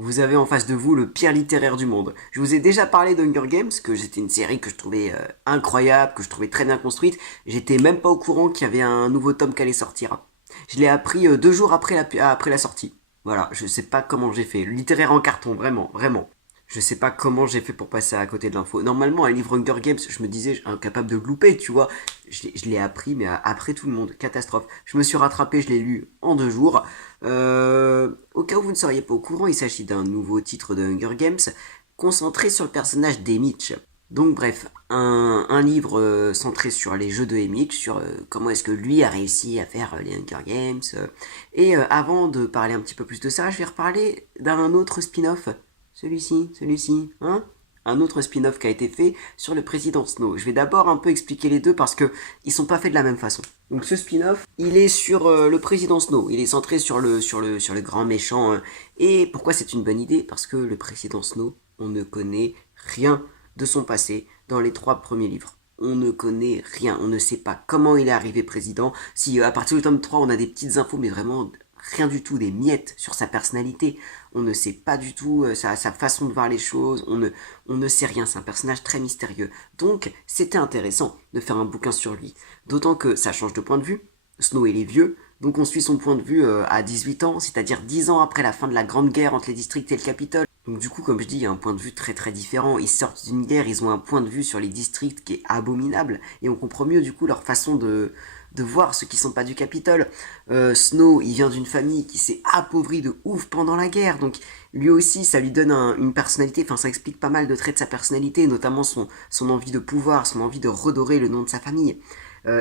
Vous avez en face de vous le pire littéraire du monde. Je vous ai déjà parlé d'Hunger Games, que c'était une série que je trouvais incroyable, que je trouvais très bien construite. J'étais même pas au courant qu'il y avait un nouveau tome qui allait sortir. Je l'ai appris 2 jours après la sortie. Voilà, je sais pas comment j'ai fait. Le littéraire en carton, vraiment, vraiment. Je sais pas comment j'ai fait pour passer à côté de l'info. Normalement, un livre Hunger Games, je me disais, incapable de le louper, tu vois. Je l'ai appris, mais après tout le monde. Catastrophe. Je me suis rattrapé, je l'ai lu en 2 jours. Au cas où vous ne seriez pas au courant, il s'agit d'un nouveau titre de Hunger Games, concentré sur le personnage d'Emich. Donc bref, un livre centré sur les jeux de Emich, sur comment est-ce que lui a réussi à faire les Hunger Games. Et avant de parler un petit peu plus de ça, je vais reparler d'un autre spin-off. Celui-ci, hein, un autre spin-off qui a été fait sur le président Snow. Je vais d'abord un peu expliquer les deux parce que ils sont pas faits de la même façon. Donc ce spin-off, il est sur le président Snow. Il est centré sur le grand méchant. Et pourquoi c'est une bonne idée? Parce que le président Snow, on ne connaît rien de son passé dans les 3 premiers livres. On ne connaît rien, on ne sait pas comment il est arrivé président. Si à partir du tome 3 on a des petites infos, mais vraiment rien du tout, des miettes sur sa personnalité. On ne sait pas du tout sa façon de voir les choses, on ne sait rien, c'est un personnage très mystérieux. Donc c'était intéressant de faire un bouquin sur lui. D'autant que ça change de point de vue. Snow il est vieux, donc on suit son point de vue à 18 ans, c'est-à-dire 10 ans après la fin de la Grande Guerre entre les districts et le Capitole. Donc du coup, comme je dis, il y a un point de vue très très différent. Ils sortent d'une guerre, ils ont un point de vue sur les districts qui est abominable, et on comprend mieux du coup leur façon de voir ceux qui sont pas du Capitole. Snow, il vient d'une famille qui s'est appauvrie de ouf pendant la guerre, donc lui aussi, ça lui donne une personnalité, enfin ça explique pas mal de traits de sa personnalité, notamment son envie de pouvoir, son envie de redorer le nom de sa famille.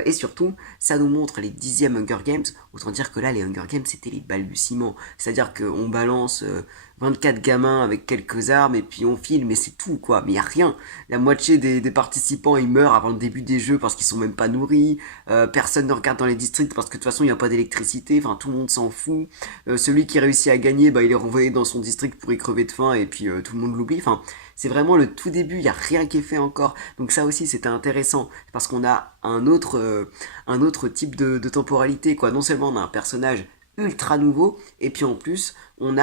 Et surtout, ça nous montre les 10e Hunger Games. Autant dire que là, les Hunger Games, c'était les balbutiements. C'est-à-dire qu'on balance 24 gamins avec quelques armes et puis on filme et c'est tout, quoi. Mais il n'y a rien. La moitié des participants, ils meurent avant le début des jeux parce qu'ils sont même pas nourris. Personne ne regarde dans les districts parce que de toute façon, il n'y a pas d'électricité. Enfin, tout le monde s'en fout. Celui qui réussit à gagner, bah, il est renvoyé dans son district pour y crever de faim et puis tout le monde l'oublie. Enfin, c'est vraiment le tout début, il n'y a rien qui est fait encore. Donc ça aussi c'était intéressant, parce qu'on a un autre type de temporalité, quoi. Non seulement on a un personnage ultra nouveau, et puis en plus on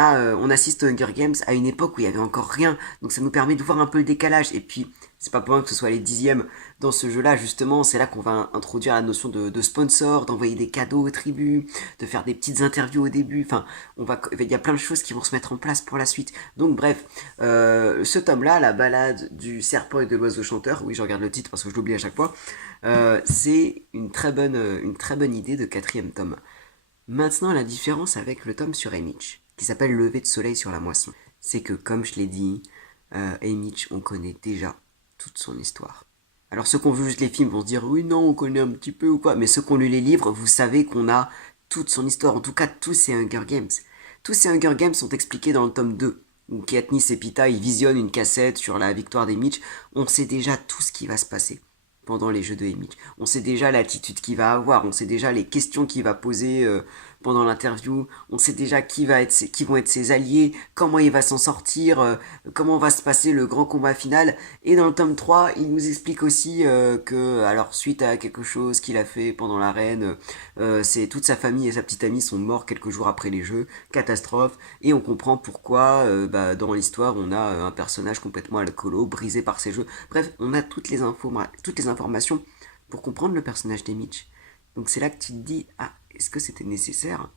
assiste aux Hunger Games à une époque où il y avait encore rien, donc ça nous permet de voir un peu le décalage, et puis c'est pas pour rien que ce soit les 10e dans ce jeu-là, justement, c'est là qu'on va introduire la notion de sponsor, d'envoyer des cadeaux aux tribus, de faire des petites interviews au début, enfin, il y a plein de choses qui vont se mettre en place pour la suite. Donc bref, ce tome-là, la balade du serpent et de l'oiseau chanteur, oui, je regarde le titre parce que je l'oublie à chaque fois, c'est une très bonne idée de 4e tome. Maintenant, la différence avec le tome sur Emmich, qui s'appelle Lever de soleil sur la moisson, c'est que, comme je l'ai dit, Emmich, on connaît déjà toute son histoire. Alors ceux qui ont vu juste les films vont se dire oui non on connaît un petit peu ou quoi, mais ceux qui ont lu les livres, vous savez qu'on a toute son histoire, en tout cas tous ces Hunger Games. Tous ces Hunger Games sont expliqués dans le tome 2, où Katniss et Pita ils visionnent une cassette sur la victoire des Mitch. On sait déjà tout ce qui va se passer pendant les jeux de Mitch. On sait déjà l'attitude qu'il va avoir, on sait déjà les questions qu'il va poser pendant l'interview, on sait déjà qui vont être ses alliés, comment il va s'en sortir, comment va se passer le grand combat final. Et dans le tome 3, il nous explique aussi que, alors suite à quelque chose qu'il a fait pendant l'arène, c'est toute sa famille et sa petite amie sont morts quelques jours après les jeux, catastrophe, et on comprend pourquoi dans l'histoire on a un personnage complètement alcoolo, brisé par ces jeux. Bref, on a toutes les informations pour comprendre le personnage des Mitch. Donc c'est là que tu te dis, ah, est-ce que c'était nécessaire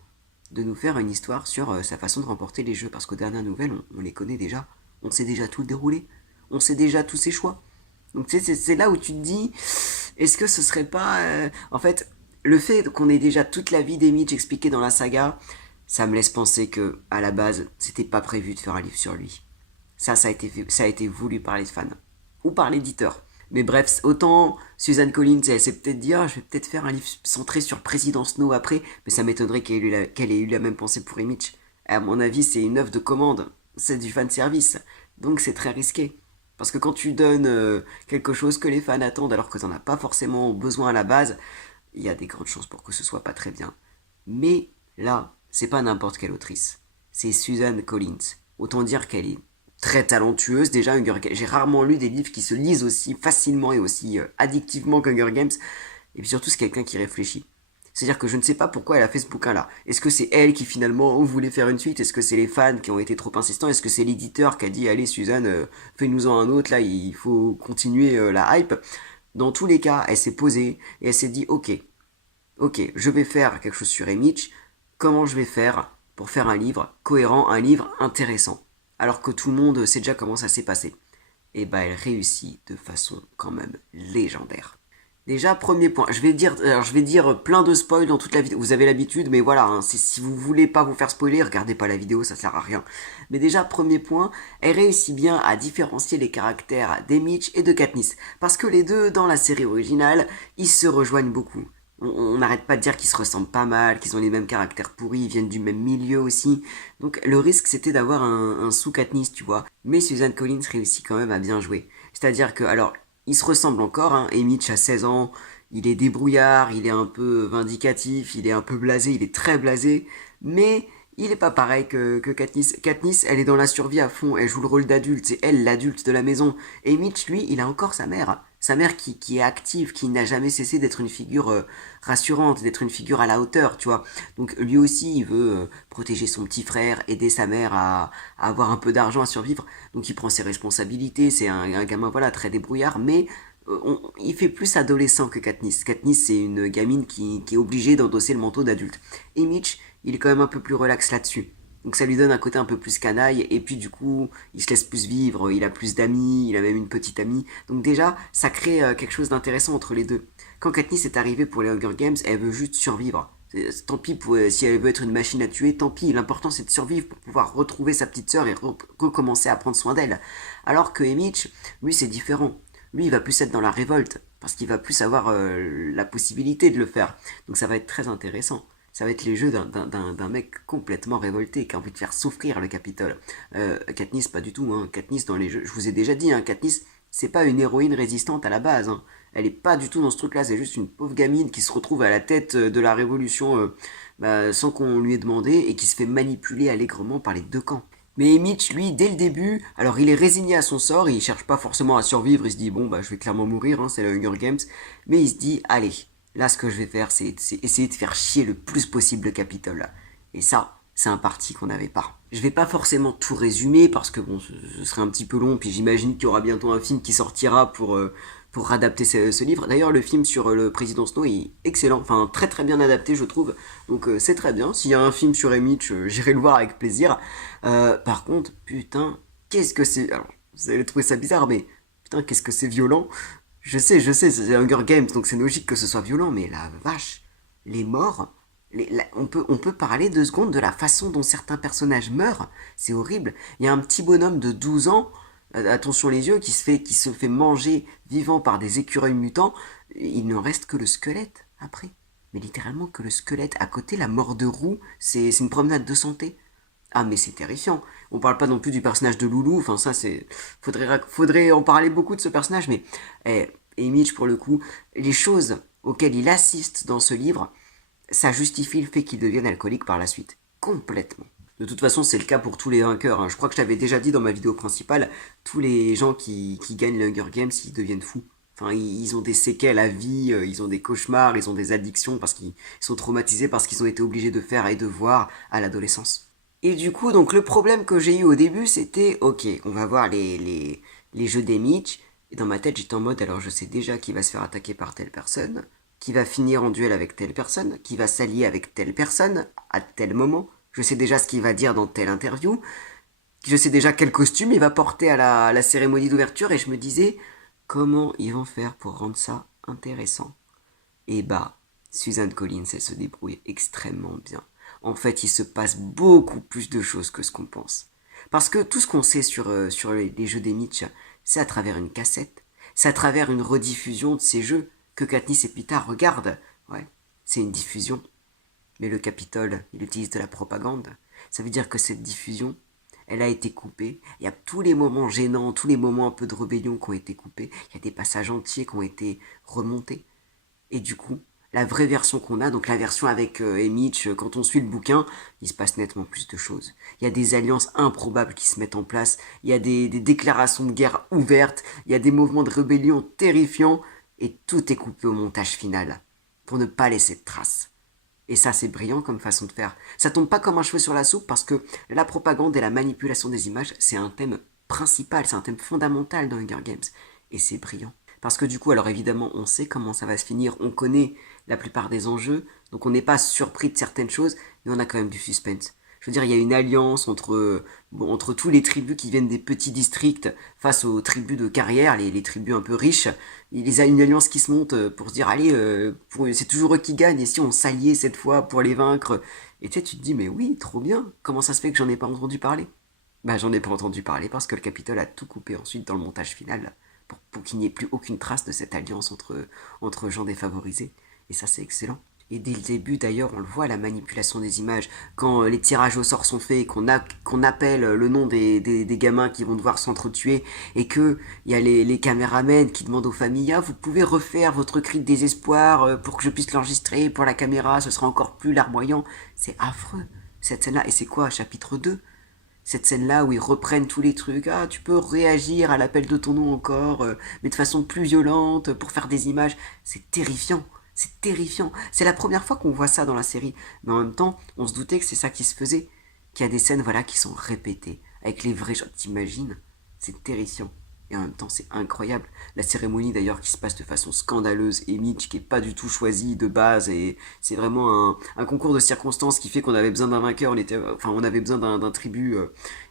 de nous faire une histoire sur sa façon de remporter les jeux? Parce qu'aux dernières nouvelles, on les connaît déjà. On sait déjà tout le déroulé. On sait déjà tous ses choix. Donc c'est là où tu te dis, est-ce que ce serait pas... En fait, le fait qu'on ait déjà toute la vie d'Emich expliquée dans la saga, ça me laisse penser que, à la base, c'était pas prévu de faire un livre sur lui. Ça a été voulu par les fans. Ou par l'éditeur. Mais bref, autant Suzanne Collins, elle s'est peut-être dit, ah, je vais peut-être faire un livre centré sur Président Snow après, mais ça m'étonnerait qu'elle ait eu la même pensée pour Image. À mon avis, c'est une œuvre de commande, c'est du fan service, donc c'est très risqué. Parce que quand tu donnes quelque chose que les fans attendent alors que t'en as pas forcément besoin à la base, il y a des grandes chances pour que ce soit pas très bien. Mais là, c'est pas n'importe quelle autrice. C'est Suzanne Collins. Autant dire qu'elle est très talentueuse. Déjà, j'ai rarement lu des livres qui se lisent aussi facilement et aussi addictivement qu'Hunger Games. Et puis surtout, c'est quelqu'un qui réfléchit. C'est-à-dire que je ne sais pas pourquoi elle a fait ce bouquin-là. Est-ce que c'est elle qui finalement voulait faire une suite? Est-ce que c'est les fans qui ont été trop insistants? Est-ce que c'est l'éditeur qui a dit allez Suzanne, fais-nous-en un autre, là il faut continuer la hype? Dans tous les cas, elle s'est posée et elle s'est dit ok, je vais faire quelque chose sur Emmett, comment je vais faire pour faire un livre cohérent, un livre intéressant? Alors que tout le monde sait déjà comment ça s'est passé. Et bah elle réussit de façon quand même légendaire. Déjà, premier point, je vais dire plein de spoils dans toute la vidéo. Vous avez l'habitude, mais voilà, hein, si vous voulez pas vous faire spoiler, regardez pas la vidéo, ça sert à rien. Mais déjà, premier point, elle réussit bien à différencier les caractères d'Emich et de Katniss. Parce que les deux, dans la série originale, ils se rejoignent beaucoup. On n'arrête pas de dire qu'ils se ressemblent pas mal, qu'ils ont les mêmes caractères pourris, ils viennent du même milieu aussi. Donc le risque c'était d'avoir un sous-Katniss, tu vois. Mais Suzanne Collins réussit quand même à bien jouer. C'est-à-dire que, alors, ils se ressemblent encore, hein. Emmett a 16 ans, il est débrouillard, il est un peu vindicatif, il est un peu blasé, il est très blasé, mais il est pas pareil que Katniss. Katniss, elle est dans la survie à fond, elle joue le rôle d'adulte, c'est elle l'adulte de la maison. Emmett, lui, il a encore sa mère. Sa mère qui est active, qui n'a jamais cessé d'être une figure rassurante, d'être une figure à la hauteur, tu vois. Donc lui aussi, il veut protéger son petit frère, aider sa mère à avoir un peu d'argent, à survivre. Donc il prend ses responsabilités, c'est un gamin voilà très débrouillard, mais il fait plus adolescent que Katniss. Katniss, c'est une gamine qui est obligée d'endosser le manteau d'adulte. Et Mitch, il est quand même un peu plus relax là-dessus. Donc ça lui donne un côté un peu plus canaille, et puis du coup, il se laisse plus vivre, il a plus d'amis, il a même une petite amie. Donc déjà, ça crée quelque chose d'intéressant entre les deux. Quand Katniss est arrivée pour les Hunger Games, elle veut juste survivre. Tant pis si elle veut être une machine à tuer, tant pis, l'important c'est de survivre pour pouvoir retrouver sa petite sœur et recommencer à prendre soin d'elle. Alors que Emmett, lui c'est différent. Lui il va plus être dans la révolte, parce qu'il va plus avoir la possibilité de le faire. Donc ça va être très intéressant. Ça va être les jeux d'un mec complètement révolté qui a envie de faire souffrir le Capitole. Katniss, pas du tout. Hein. Katniss, dans les jeux, je vous ai déjà dit, hein, Katniss, c'est pas une héroïne résistante à la base. Hein. Elle est pas du tout dans ce truc-là. C'est juste une pauvre gamine qui se retrouve à la tête de la révolution sans qu'on lui ait demandé et qui se fait manipuler allègrement par les deux camps. Mais Mitch, lui, dès le début, alors il est résigné à son sort, il cherche pas forcément à survivre, il se dit bon bah je vais clairement mourir, hein, c'est le Hunger Games, mais il se dit allez, là ce que je vais faire c'est essayer de faire chier le plus possible le Capitole là. Et ça, c'est un parti qu'on n'avait pas. Je vais pas forcément tout résumer parce que bon, ce serait un petit peu long, puis j'imagine qu'il y aura bientôt un film qui sortira pour adapter ce livre. D'ailleurs, le film sur le président Snow est excellent, enfin très très bien adapté, je trouve. Donc c'est très bien. S'il y a un film sur Emmett, j'irai le voir avec plaisir. Par contre, putain, qu'est-ce que c'est. Alors, vous allez trouver ça bizarre, mais putain, qu'est-ce que c'est violent. Je sais, c'est Hunger Games, donc c'est logique que ce soit violent, mais la vache, les morts. On peut parler 2 secondes de la façon dont certains personnages meurent. C'est horrible. Il y a un petit bonhomme de 12 ans, attention les yeux, qui se fait manger vivant par des écureuils mutants. Il ne reste que le squelette après. Mais littéralement que le squelette. À côté, la mort de roue, c'est une promenade de santé. Ah mais c'est terrifiant. On parle pas non plus du personnage de Loulou, enfin ça c'est... Faudrait en parler beaucoup de ce personnage, mais... Et Mitch pour le coup, les choses auxquelles il assiste dans ce livre, ça justifie le fait qu'il devienne alcoolique par la suite. Complètement. De toute façon, c'est le cas pour tous les vainqueurs. Hein. Je crois que je t'avais déjà dit dans ma vidéo principale, tous les gens qui gagnent le Hunger Games, ils deviennent fous. Enfin, ils ont des séquelles à vie, ils ont des cauchemars, ils ont des addictions parce qu'ils sont traumatisés par ce qu'ils ont été obligés de faire et de voir à l'adolescence. Et du coup, donc le problème que j'ai eu au début, c'était, ok, on va voir les jeux des Mitch. Et dans ma tête, j'étais en mode, alors je sais déjà qui va se faire attaquer par telle personne, qui va finir en duel avec telle personne, qui va s'allier avec telle personne, à tel moment. Je sais déjà ce qu'il va dire dans telle interview. Je sais déjà quel costume il va porter à la cérémonie d'ouverture. Et je me disais, comment ils vont faire pour rendre ça intéressant? Et bah, Suzanne Collins, elle se débrouille extrêmement bien. En fait, il se passe beaucoup plus de choses que ce qu'on pense. Parce que tout ce qu'on sait sur les jeux des Mitch, c'est à travers une cassette, c'est à travers une rediffusion de ces jeux que Katniss et Pita regardent. Ouais, c'est une diffusion. Mais le Capitole, il utilise de la propagande. Ça veut dire que cette diffusion, elle a été coupée. Il y a tous les moments gênants, tous les moments un peu de rébellion qui ont été coupés. Il y a des passages entiers qui ont été remontés. Et du coup, la vraie version qu'on a, donc la version avec Emmett, quand on suit le bouquin, il se passe nettement plus de choses. Il y a des alliances improbables qui se mettent en place, il y a des déclarations de guerre ouvertes, il y a des mouvements de rébellion terrifiants, et tout est coupé au montage final, pour ne pas laisser de traces. Et ça, c'est brillant comme façon de faire. Ça tombe pas comme un cheveu sur la soupe parce que la propagande et la manipulation des images, c'est un thème principal, c'est un thème fondamental dans Hunger Games. Et c'est brillant. Parce que du coup, alors évidemment, on sait comment ça va se finir, on connaît la plupart des enjeux, donc on n'est pas surpris de certaines choses, mais on a quand même du suspense. Je veux dire, il y a une alliance entre tous les tribus qui viennent des petits districts face aux tribus de carrière, les tribus un peu riches. Il y a une alliance qui se monte pour se dire, allez, c'est toujours eux qui gagnent, et si on s'alliait cette fois pour les vaincre. Et tu te dis, mais oui, trop bien, comment ça se fait que j'en ai pas entendu parler? Bah j'en ai pas entendu parler parce que le Capitole a tout coupé ensuite dans le montage final pour qu'il n'y ait plus aucune trace de cette alliance entre gens défavorisés. Et ça c'est excellent. Et dès le début d'ailleurs on le voit la manipulation des images. Quand les tirages au sort sont faits, qu'on appelle le nom des gamins qui vont devoir s'entretuer et que il y a les caméramens qui demandent aux familles ah, vous pouvez refaire votre cri de désespoir pour que je puisse l'enregistrer pour la caméra, ce sera encore plus larmoyant. C'est affreux cette scène là. Et c'est quoi chapitre 2 cette scène-là où ils reprennent tous les trucs, ah tu peux réagir à l'appel de ton nom encore, mais de façon plus violente, pour faire des images, c'est terrifiant, c'est terrifiant. C'est la première fois qu'on voit ça dans la série, mais en même temps, on se doutait que c'est ça qui se faisait, qu'il y a des scènes voilà qui sont répétées, avec les vrais gens, t'imagines. C'est terrifiant. Et en même temps, c'est incroyable. La cérémonie d'ailleurs qui se passe de façon scandaleuse et Mitch qui est pas du tout choisi de base et c'est vraiment un concours de circonstances qui fait qu'on avait besoin d'un vainqueur, on avait besoin d'un tribut.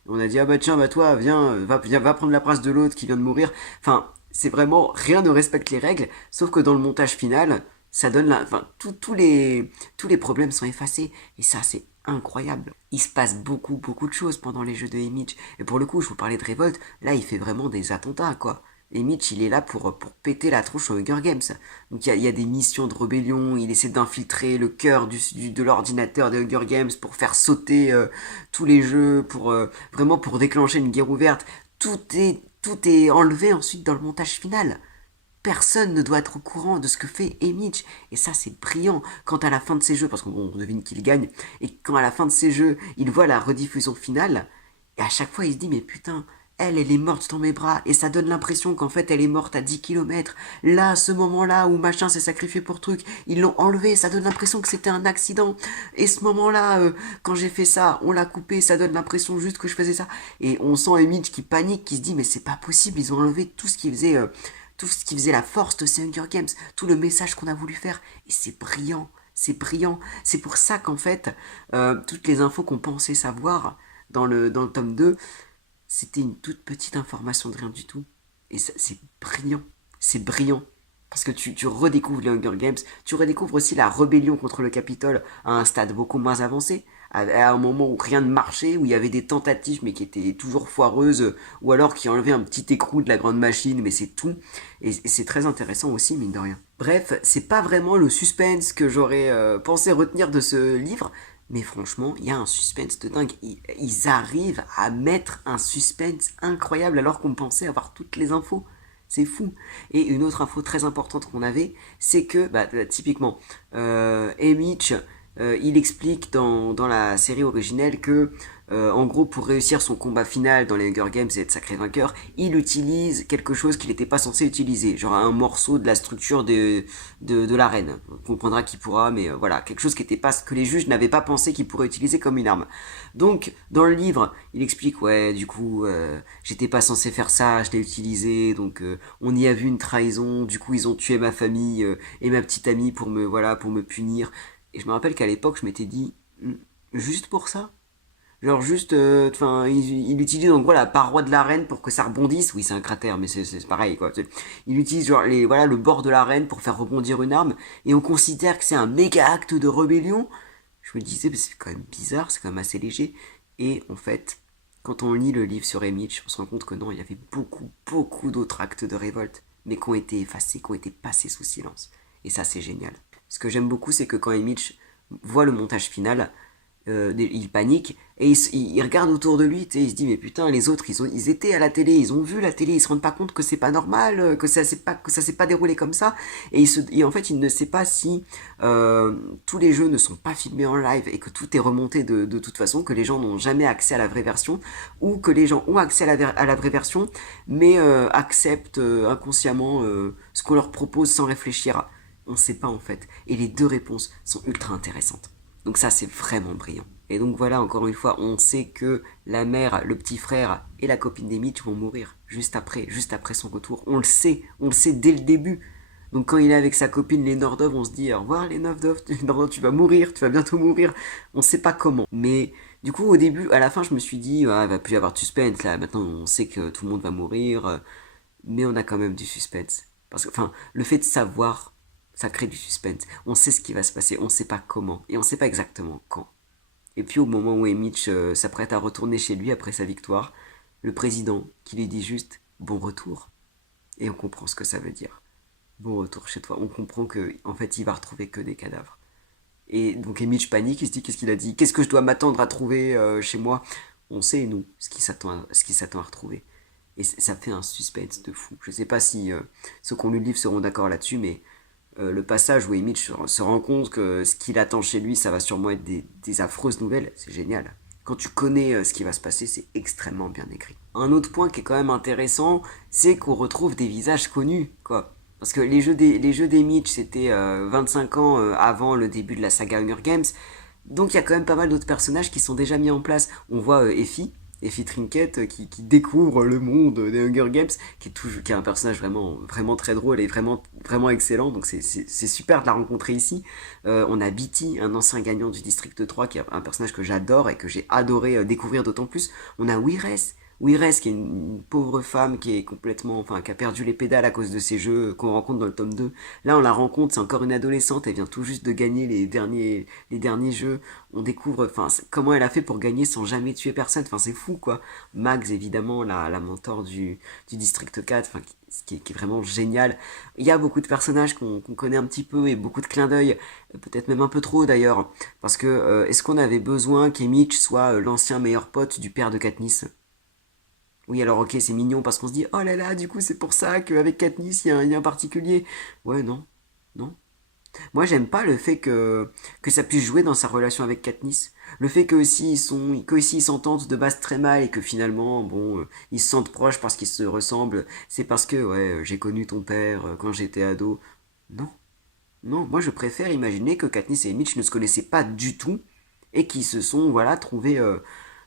On a dit ah bah tiens bah toi va prendre la place de l'autre qui vient de mourir. Enfin c'est vraiment rien ne respecte les règles, sauf que dans le montage final ça donne tous les problèmes sont effacés et ça c'est incroyable. Il se passe beaucoup de choses pendant les jeux de Mitch. Et pour le coup, je vous parlais de révolte, là il fait vraiment des attentats quoi. Et Mitch il est là pour péter la tronche aux Hunger Games. Donc il y a des missions de rébellion, il essaie d'infiltrer le cœur de l'ordinateur des Hunger Games pour faire sauter tous les jeux, vraiment pour déclencher une guerre ouverte. Tout est enlevé ensuite dans le montage final. Personne ne doit être au courant de ce que fait Mitch. Et ça, c'est brillant. Quand à la fin de ces jeux, parce qu'on devine qu'il gagne, et quand à la fin de ces jeux, il voit la rediffusion finale, et à chaque fois, il se dit, mais putain, elle est morte dans mes bras, et ça donne l'impression qu'en fait, elle est morte à 10 kilomètres. Là, ce moment-là où machin s'est sacrifié pour truc, ils l'ont enlevé, ça donne l'impression que c'était un accident. Et ce moment-là, quand j'ai fait ça, on l'a coupé, ça donne l'impression juste que je faisais ça. Et on sent Mitch qui panique, qui se dit, mais c'est pas possible, ils ont enlevé tout ce qui faisait la force de ces Hunger Games, tout le message qu'on a voulu faire. Et c'est brillant, c'est brillant. C'est pour ça qu'en fait, toutes les infos qu'on pensait savoir dans le tome 2, c'était une toute petite information de rien du tout. Et c'est brillant, c'est brillant. Parce que tu redécouvres les Hunger Games, tu redécouvres aussi la rébellion contre le Capitole à un stade beaucoup moins avancé, à un moment où rien ne marchait, où il y avait des tentatives mais qui étaient toujours foireuses, ou alors qui enlevaient un petit écrou de la grande machine, mais c'est tout. Et c'est très intéressant aussi, mine de rien. Bref, c'est pas vraiment le suspense que j'aurais pensé retenir de ce livre, mais franchement, il y a un suspense de dingue. Ils arrivent à mettre un suspense incroyable alors qu'on pensait avoir toutes les infos. C'est fou. Et une autre info très importante qu'on avait, c'est que, typiquement, Mitch, il explique dans la série originelle que, en gros, pour réussir son combat final dans les Hunger Games et être sacré vainqueur, il utilise quelque chose qu'il n'était pas censé utiliser, genre un morceau de la structure de l'arène. On comprendra qui pourra, mais voilà, quelque chose qui était pas, que les juges n'avaient pas pensé qu'il pourrait utiliser comme une arme. Donc, dans le livre, il explique, ouais, du coup, j'étais pas censé faire ça, je l'ai utilisé, donc on y a vu une trahison, du coup ils ont tué ma famille et ma petite amie pour me punir. Et je me rappelle qu'à l'époque, je m'étais dit, juste pour ça. Genre juste, il utilise en gros la paroi de l'arène pour que ça rebondisse. Oui, c'est un cratère, mais c'est pareil quoi. Il utilise genre le bord de l'arène pour faire rebondir une arme, et on considère que c'est un méga acte de rébellion. Je me disais, mais c'est quand même bizarre, c'est quand même assez léger. Et en fait, quand on lit le livre sur Mitch, on se rend compte que non, il y avait beaucoup d'autres actes de révolte, mais qui ont été effacés, qui ont été passés sous silence. Et ça, c'est génial. Ce que j'aime beaucoup, c'est que quand Mitch voit le montage final, il panique et il regarde autour de lui, il se dit mais putain les autres ils étaient à la télé, ils ont vu la télé, ils se rendent pas compte que c'est pas normal, que ça s'est pas déroulé comme ça, et en fait il ne sait pas si tous les jeux ne sont pas filmés en live et que tout est remonté de toute façon, que les gens n'ont jamais accès à la vraie version, ou que les gens ont accès à la vraie version mais acceptent inconsciemment ce qu'on leur propose sans réfléchir. On sait pas en fait. Et les deux réponses sont ultra intéressantes. Donc ça, c'est vraiment brillant. Et donc voilà, encore une fois, on sait que la mère, le petit frère et la copine des Mitch vont mourir juste après son retour. On le sait dès le début. Donc quand il est avec sa copine les Nordov, on se dit au revoir les Nordov, tu vas mourir, tu vas bientôt mourir. On sait pas comment. Mais du coup au début, à la fin, je me suis dit il va plus y avoir de suspense là. Maintenant on sait que tout le monde va mourir, mais on a quand même du suspense. Parce que enfin, le fait de savoir, ça crée du suspense. On sait ce qui va se passer, on sait pas comment et on sait pas exactement quand. Et puis au moment où Mitch s'apprête à retourner chez lui après sa victoire, le président qui lui dit juste bon retour. Et on comprend ce que ça veut dire. Bon retour chez toi. On comprend que en fait il va retrouver que des cadavres. Et donc Mitch panique, il se dit qu'est-ce qu'il a dit. Qu'est-ce que je dois m'attendre à trouver chez moi. On sait nous ce qui s'attend à retrouver. Et ça fait un suspense de fou. Je sais pas si ceux qu'on lu le livre seront d'accord là-dessus, mais le passage où Mitch se rend compte que ce qu'il attend chez lui, ça va sûrement être des affreuses nouvelles, c'est génial. Quand tu connais ce qui va se passer, c'est extrêmement bien écrit. Un autre point qui est quand même intéressant, c'est qu'on retrouve des visages connus, quoi. Parce que les jeux des Mitch, c'était 25 ans avant le début de la saga Hunger Games. Donc il y a quand même pas mal d'autres personnages qui sont déjà mis en place. On voit Effie Trinket qui découvre le monde des Hunger Games, qui est un personnage vraiment très drôle et vraiment excellent. Donc c'est super de la rencontrer ici. On a Beatty, un ancien gagnant du District 3, qui est un personnage que j'adore et que j'ai adoré découvrir d'autant plus. On a Wires, qui est une pauvre femme qui est complètement, enfin, qui a perdu les pédales à cause de ces jeux qu'on rencontre dans le tome 2. Là, on la rencontre, c'est encore une adolescente, elle vient tout juste de gagner les derniers jeux. On découvre, enfin, comment elle a fait pour gagner sans jamais tuer personne. Enfin, c'est fou, quoi. Max, évidemment, la mentor du District 4, enfin, qui est vraiment génial. Il y a beaucoup de personnages qu'on connaît un petit peu et beaucoup de clins d'œil, peut-être même un peu trop d'ailleurs, parce que est-ce qu'on avait besoin qu'Emitch soit l'ancien meilleur pote du père de Katniss? Oui, alors ok, c'est mignon parce qu'on se dit, oh là là, du coup, c'est pour ça qu'avec Katniss, il y a un lien particulier. Ouais, non, non. Moi, j'aime pas le fait que ça puisse jouer dans sa relation avec Katniss. Le fait que aussi ils s'entendent de base très mal et que finalement, bon, ils se sentent proches parce qu'ils se ressemblent, c'est parce que, ouais, j'ai connu ton père quand j'étais ado. Non, non, moi je préfère imaginer que Katniss et Mitch ne se connaissaient pas du tout et qu'ils se sont, voilà, trouvés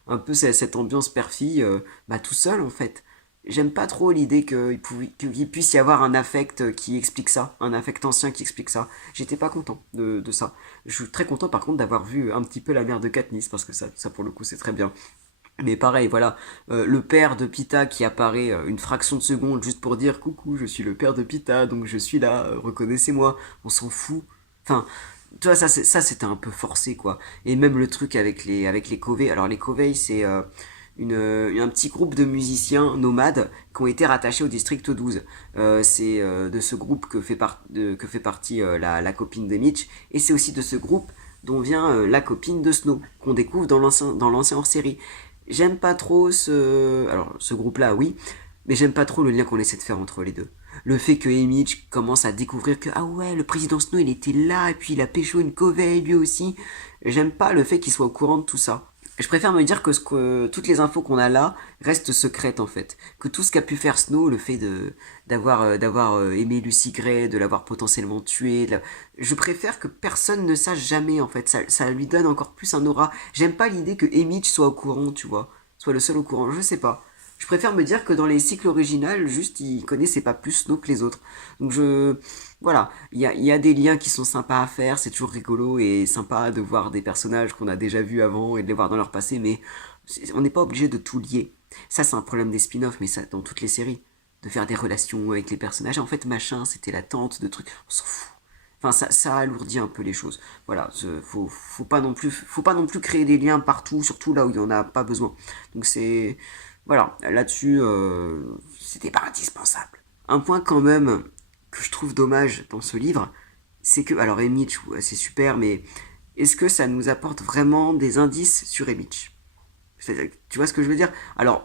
un peu cette ambiance père-fille, bah, tout seul en fait. J'aime pas trop l'idée qu'il puisse y avoir un affect qui explique ça, un affect ancien qui explique ça. J'étais pas content de ça. Je suis très content par contre d'avoir vu un petit peu la mère de Katniss, parce que ça pour le coup c'est très bien. Mais pareil, voilà, le père de Pita qui apparaît une fraction de seconde juste pour dire coucou, je suis le père de Pita, donc je suis là, reconnaissez-moi, on s'en fout. Enfin, tu vois, ça c'était un peu forcé quoi. Et même le truc avec les Covey. Alors les Covey, c'est un petit groupe de musiciens nomades qui ont été rattachés au district 12. C'est de ce groupe que fait partie la copine de Mitch, et c'est aussi de ce groupe dont vient la copine de Snow, qu'on découvre dans l'ancien hors-série. J'aime pas trop ce groupe-là, oui, mais j'aime pas trop le lien qu'on essaie de faire entre les deux. Le fait que Mitch commence à découvrir que, ah ouais, le président Snow, il était là, et puis il a pécho une Covey, lui aussi. J'aime pas le fait qu'il soit au courant de tout ça. Je préfère me dire que toutes les infos qu'on a là restent secrètes en fait. Que tout ce qu'a pu faire Snow, le fait d'avoir aimé Lucy Gray, de l'avoir potentiellement tué, je préfère que personne ne sache jamais en fait. Ça lui donne encore plus un aura. J'aime pas l'idée que Mitch soit au courant, tu vois, soit le seul au courant. Je sais pas. Je préfère me dire que dans les cycles originaux, juste il connaissait pas plus Snow que les autres. Donc voilà, il y a des liens qui sont sympas à faire, c'est toujours rigolo et sympa de voir des personnages qu'on a déjà vus avant et de les voir dans leur passé, mais on n'est pas obligé de tout lier. Ça c'est un problème des spin-offs, mais ça dans toutes les séries. De faire des relations avec les personnages. En fait, machin, c'était la tante de trucs. On s'en fout. Enfin, ça alourdit un peu les choses. Voilà, faut pas non plus créer des liens partout, surtout là où il y en a pas besoin. Donc voilà, là-dessus, c'était pas indispensable. Un point quand même que je trouve dommage dans ce livre, c'est que, alors Emmett, ouais, c'est super, mais est-ce que ça nous apporte vraiment des indices sur Emmett? Tu vois ce que je veux dire? Alors,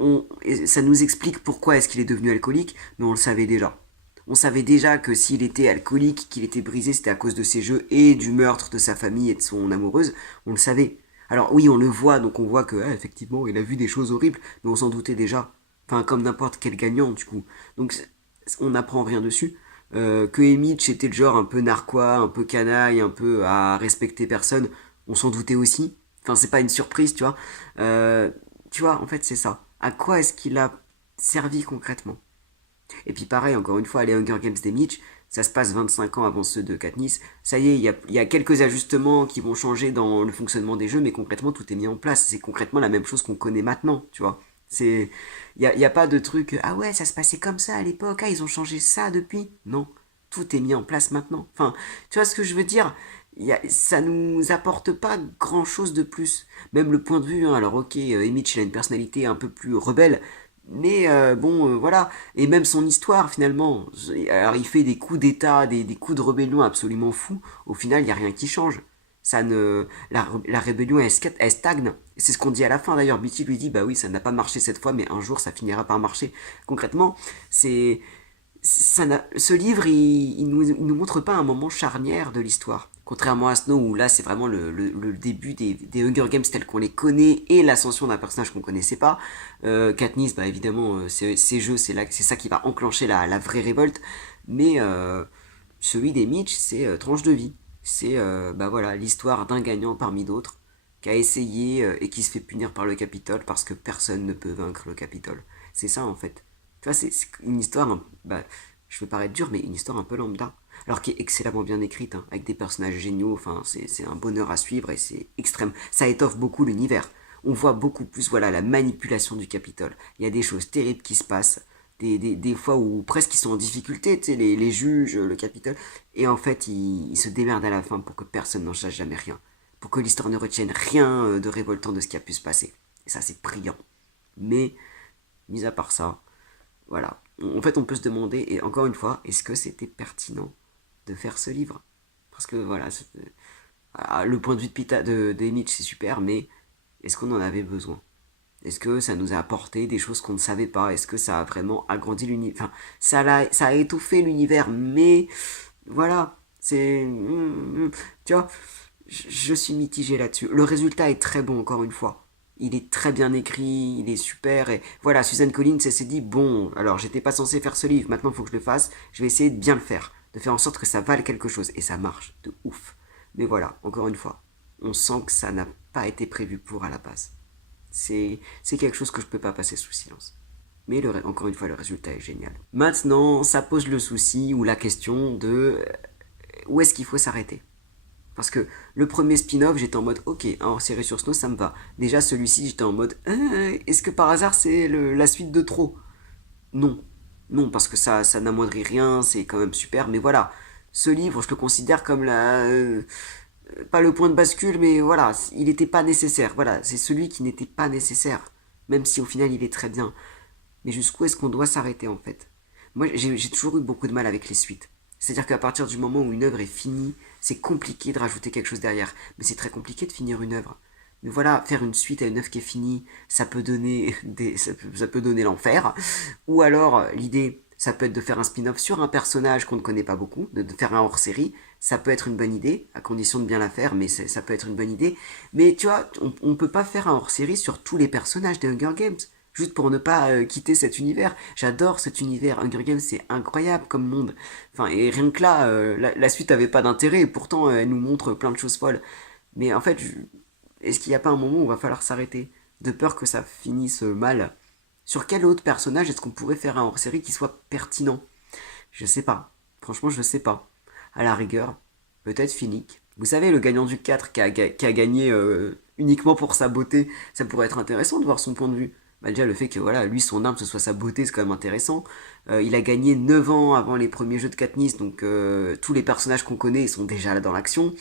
ça nous explique pourquoi est-ce qu'il est devenu alcoolique, mais on le savait déjà. On savait déjà que s'il était alcoolique, qu'il était brisé, c'était à cause de ses jeux et du meurtre de sa famille et de son amoureuse. On le savait. Alors oui, on le voit, donc on voit que, effectivement, il a vu des choses horribles, mais on s'en doutait déjà. Enfin, comme n'importe quel gagnant, du coup. Donc, on n'apprend rien dessus. que Mitch était le genre un peu narquois, un peu canaille, un peu à respecter personne, on s'en doutait aussi. Enfin, c'est pas une surprise, tu vois. Euh, Tu vois, en fait, c'est ça. À quoi est-ce qu'il a servi concrètement? Et puis pareil, encore une fois, les Hunger Games des Mitch, ça se passe 25 ans avant ceux de Katniss. Ça y est, il y a quelques ajustements qui vont changer dans le fonctionnement des jeux, mais concrètement, tout est mis en place. C'est concrètement la même chose qu'on connaît maintenant, tu vois. Il y a pas de truc, ah ouais, ça se passait comme ça à l'époque, ah, ils ont changé ça depuis. Non, tout est mis en place maintenant. Enfin, tu vois ce que je veux dire? Ça nous apporte pas grand chose de plus. Même le point de vue, hein, alors ok, Mitch il a une personnalité un peu plus rebelle, mais bon, voilà. Et même son histoire, finalement. Alors, il fait des coups d'état, des coups de rébellion absolument fous. Au final, il n'y a rien qui change. La rébellion, elle stagne. C'est ce qu'on dit à la fin d'ailleurs. Beatty lui dit, bah oui, ça n'a pas marché cette fois, mais un jour, ça finira par marcher. Concrètement, c'est ce livre, il nous montre pas un moment charnière de l'histoire. Contrairement à Snow, où là, c'est vraiment le début des Hunger Games tels qu'on les connaît et l'ascension d'un personnage qu'on connaissait pas. Katniss, bah évidemment, ces jeux, c'est ça qui va enclencher la vraie révolte. Mais celui des Mitch, c'est tranche de vie. C'est bah voilà, l'histoire d'un gagnant parmi d'autres qui a essayé et qui se fait punir par le Capitole parce que personne ne peut vaincre le Capitole. C'est ça en fait. Tu vois, c'est une histoire, bah, je veux paraître dur, mais une histoire un peu lambda. Alors qui est excellemment bien écrite, hein, avec des personnages géniaux, enfin, c'est un bonheur à suivre et c'est extrême. Ça étoffe beaucoup l'univers. On voit beaucoup plus, voilà, la manipulation du Capitole. Il y a des choses terribles qui se passent, des fois où presque ils sont en difficulté, tu sais, les juges, le Capitole, et en fait, ils se démerdent à la fin pour que personne n'en sache jamais rien. Pour que l'histoire ne retienne rien de révoltant de ce qui a pu se passer. Et ça, c'est brillant. Mais, mis à part ça, voilà. En fait, on peut se demander, et encore une fois, est-ce que c'était pertinent de faire ce livre? Parce que voilà, le point de vue de Mitch, c'est super, mais est-ce qu'on en avait besoin? Est-ce que ça nous a apporté des choses qu'on ne savait pas? Est-ce que ça a vraiment agrandi l'univers? Enfin, ça a étouffé l'univers, mais voilà, tu vois, je suis mitigé là-dessus. Le résultat est très bon, encore une fois. Il est très bien écrit, il est super. Et voilà, Suzanne Collins, elle s'est dit, bon, alors j'étais pas censé faire ce livre, maintenant il faut que je le fasse. Je vais essayer de bien le faire, de faire en sorte que ça vale quelque chose. Et ça marche, de ouf. Mais voilà, encore une fois, on sent que ça n'a pas été prévu pour à la base. C'est quelque chose que je peux pas passer sous silence. Mais encore une fois, le résultat est génial. Maintenant, ça pose le souci ou la question de où est-ce qu'il faut s'arrêter. Parce que le premier spin-off, j'étais en mode ok, un hors-série sur Snow, ça me va. Déjà, celui-ci, j'étais en mode est-ce que par hasard c'est la suite de trop? Non. Non, parce que ça n'amoindrit rien, c'est quand même super. Mais voilà, ce livre, je le considère comme pas le point de bascule, mais voilà, il n'était pas nécessaire. Voilà, c'est celui qui n'était pas nécessaire. Même si au final il est très bien. Mais jusqu'où est-ce qu'on doit s'arrêter en fait? Moi, j'ai toujours eu beaucoup de mal avec les suites. C'est-à-dire qu'à partir du moment où une œuvre est finie, c'est compliqué de rajouter quelque chose derrière. Mais c'est très compliqué de finir une œuvre. Mais voilà, faire une suite à une œuvre qui est finie, ça peut donner ça peut donner l'enfer. Ou alors, l'idée, ça peut être de faire un spin-off sur un personnage qu'on ne connaît pas beaucoup, de faire un hors-série. Ça peut être une bonne idée, à condition de bien la faire, mais ça peut être une bonne idée. Mais tu vois, on ne peut pas faire un hors-série sur tous les personnages des Hunger Games juste pour ne pas quitter cet univers. J'adore cet univers. Hunger Games, c'est incroyable comme monde. Enfin, et rien que là, la suite avait pas d'intérêt, et pourtant, elle nous montre plein de choses folles. Mais en fait, est-ce qu'il n'y a pas un moment où il va falloir s'arrêter? De peur que ça finisse mal. Sur quel autre personnage est-ce qu'on pourrait faire un hors-série qui soit pertinent? Je sais pas. Franchement, je sais pas. À la rigueur, peut-être Finnick. Vous savez, le gagnant du 4 qui a gagné uniquement pour sa beauté, ça pourrait être intéressant de voir son point de vue. Bah déjà, le fait que voilà, lui, son arme, ce soit sa beauté, c'est quand même intéressant. Il a gagné 9 ans avant les premiers jeux de Katniss, donc tous les personnages qu'on connaît ils sont déjà là dans l'action.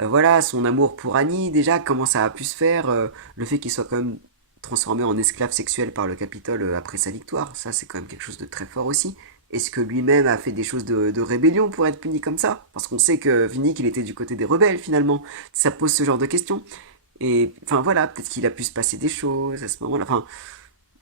Voilà, son amour pour Annie, déjà, comment ça a pu se faire. Le fait qu'il soit quand même transformé en esclave sexuel par le Capitole après sa victoire, ça c'est quand même quelque chose de très fort aussi. Est-ce que lui-même a fait des choses de rébellion pour être puni comme ça? Parce qu'on sait que Finnick, il était du côté des rebelles finalement. Ça pose ce genre de questions. Et enfin voilà, peut-être qu'il a pu se passer des choses à ce moment-là. Enfin,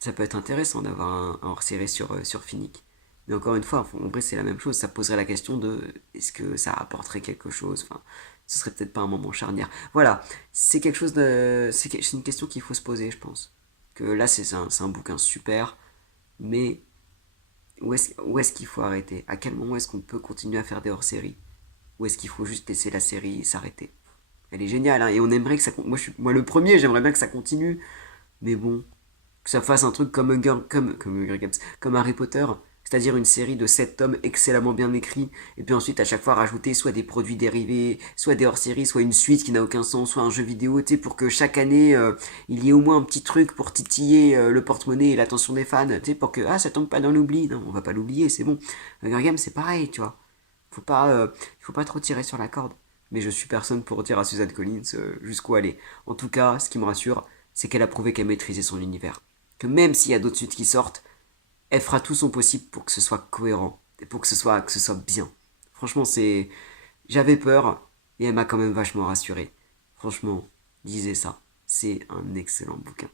ça peut être intéressant d'avoir un hors-série sur Finnick. Mais encore une fois, en vrai, c'est la même chose. Ça poserait la question de est-ce que ça apporterait quelque chose? Enfin, ce serait peut-être pas un moment charnière. Voilà, c'est quelque chose de. C'est une question qu'il faut se poser, je pense. Que là, c'est un bouquin super, mais où est-ce qu'il faut arrêter? À quel moment est-ce qu'on peut continuer à faire des hors-séries? Ou est-ce qu'il faut juste laisser la série s'arrêter? Elle est géniale, hein, et on aimerait que ça... Moi, le premier, j'aimerais bien que ça continue. Mais bon, que ça fasse un truc comme Hunger Games, comme Harry Potter, c'est-à-dire une série de 7 tomes excellemment bien écrits, et puis ensuite à chaque fois rajouter soit des produits dérivés, soit des hors-séries, soit une suite qui n'a aucun sens, soit un jeu vidéo, tu sais, pour que chaque année il y ait au moins un petit truc pour titiller le porte-monnaie et l'attention des fans, tu sais, pour que ça tombe pas dans l'oubli. Non, on va pas l'oublier, c'est bon. Hunger Games, c'est pareil, tu vois. Il faut pas trop tirer sur la corde. Mais je suis personne pour dire à Suzanne Collins jusqu'où aller. En tout cas, ce qui me rassure, c'est qu'elle a prouvé qu'elle maîtrisait son univers. Que même s'il y a d'autres suites qui sortent, elle fera tout son possible pour que ce soit cohérent. Et pour que ce soit bien. Franchement, j'avais peur, et elle m'a quand même vachement rassuré. Franchement, lisez ça. C'est un excellent bouquin.